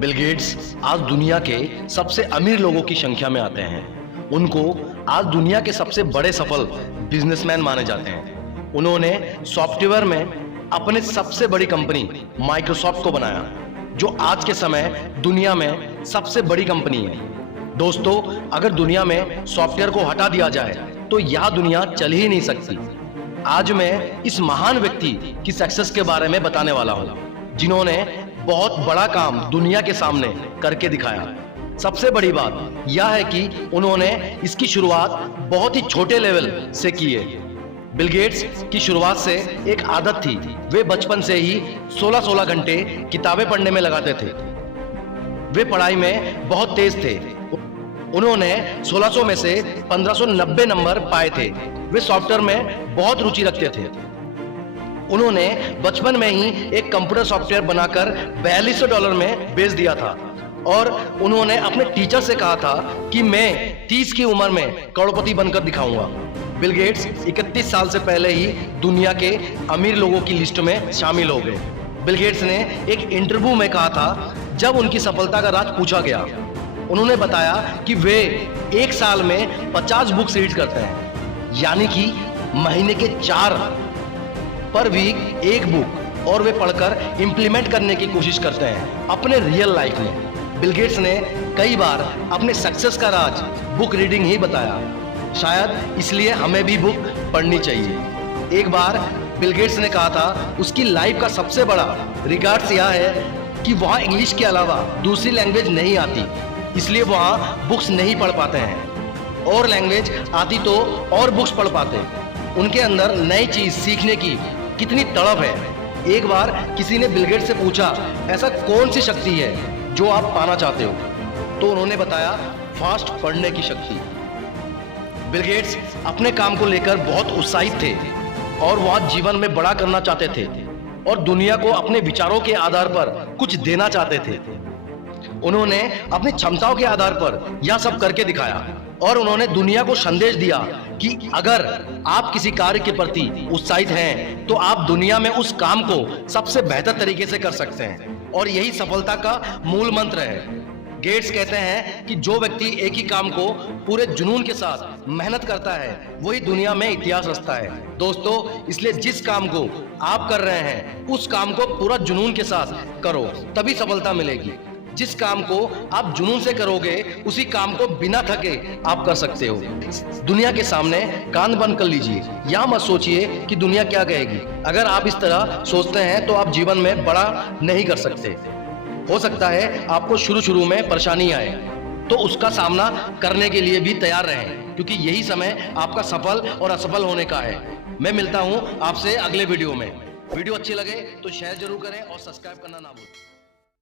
Bill Gates आज दुनिया के सबसे अमीर लोगों की संख्या में आते हैं। उनको आज दुनिया के सबसे बड़े सफल बिजनेसमैन माने जाते हैं। उन्होंने सॉफ्टवेयर में अपने सबसे बड़ी कंपनी माइक्रोसॉफ्ट को बनाया, जो आज के समय दुनिया में सबसे बड़ी कंपनी है। दोस्तों, अगर दुनिया में सॉफ्टवेयर को हटा दिया जाए तो यह दुनिया चल ही नहीं सकती। आज मैं इस महान व्यक्ति की सक्सेस के बारे में बताने वाला हूं, जिन्होंने बहुत बड़ा काम दुनिया के सामने करके दिखाया। सबसे बड़ी बात यह है कि उन्होंने इसकी शुरुआत बहुत ही छोटे लेवल से की है। बिल गेट्स की शुरुआत से एक आदत थी, वे बचपन से ही 16-16 घंटे किताबें पढ़ने में लगाते थे। वे पढ़ाई में बहुत तेज थे। उन्होंने 1600 में से 1590 नंबर पाए थे। वे सॉफ्टवेयर में बहुत रुचि रखते थे। उन्होंने बचपन में ही एक कंप्यूटर सॉफ्टवेयर बनाकर $4200 में बेच दिया था और उन्होंने अपने टीचर से कहा था कि मैं 30 की उम्र में करोड़पति बनकर दिखाऊंगा। बिल गेट्स 31 साल से पहले ही दुनिया के अमीर लोगों की लिस्ट में शामिल हो गए। बिल गेट्स ने एक इंटरव्यू में कहा था, जब उनकी सफलता का राज पूछा गया, उन्होंने बताया कि वे एक साल में 50 बुक्स रीड करते हैं, यानी कि महीने के 4 पर वीक एक बुक, और वे पढ़कर इंप्लीमेंट करने की कोशिश करते हैं अपने रियल लाइफ में। बिल गेट्स ने कई बार अपने सक्सेस का राज बुक रीडिंग ही बताया। शायद इसलिए हमें भी बुक पढ़नी चाहिए। एक बार बिल गेट्स ने कहा था, उसकी लाइफ का सबसे बड़ा रिगार्ड्स यह है कि वहाँ इंग्लिश के अलावा दूसरी लैंग्वेज नहीं आती, इसलिए वहाँ बुक्स नहीं पढ़ पाते हैं। और लैंग्वेज आती तो और बुक्स पढ़ पाते। उनके अंदर नई चीज सीखने की कितनी तड़प है। एक बार किसी ने बिल गेट्स से पूछा, ऐसा कौन सी शक्ति है जो आप पाना चाहते हो? तो उन्होंने बताया, फास्ट पढ़ने की शक्ति। बिल गेट्स अपने काम को लेकर बहुत उत्साहित थे और वह जीवन में बड़ा करना चाहते थे और दुनिया को अपने विचारों के आधार पर कुछ देना चाहते थे। उन्होंने अपनी क्षमताओं के आधार पर यह सब करके दिखाया और उन्होंने दुनिया को संदेश दिया कि अगर आप किसी कार्य के प्रति उत्साहित हैं तो आप दुनिया में उस काम को सबसे बेहतर तरीके से कर सकते हैं, और यही सफलता का मूल मंत्र है। गेट्स कहते हैं कि जो व्यक्ति एक ही काम को पूरे जुनून के साथ मेहनत करता है, वही दुनिया में इतिहास रचता है। दोस्तों, इसलिए जिस काम को आप कर रहे हैं उस काम को पूरा जुनून के साथ करो, तभी सफलता मिलेगी। जिस काम को आप जुनून से करोगे, उसी काम को बिना थके आप कर सकते हो। दुनिया के सामने कान बंद कर लीजिए, या मत सोचिए कि दुनिया क्या कहेगी। अगर आप इस तरह सोचते हैं तो आप जीवन में बड़ा नहीं कर सकते। हो सकता है आपको शुरू में परेशानी आए, तो उसका सामना करने के लिए भी तैयार रहें, क्योंकि यही समय आपका सफल और असफल होने का है। मैं मिलता हूं आपसे अगले वीडियो में। वीडियो अच्छी लगे तो शेयर जरूर करें और सब्सक्राइब करना ना भूलें।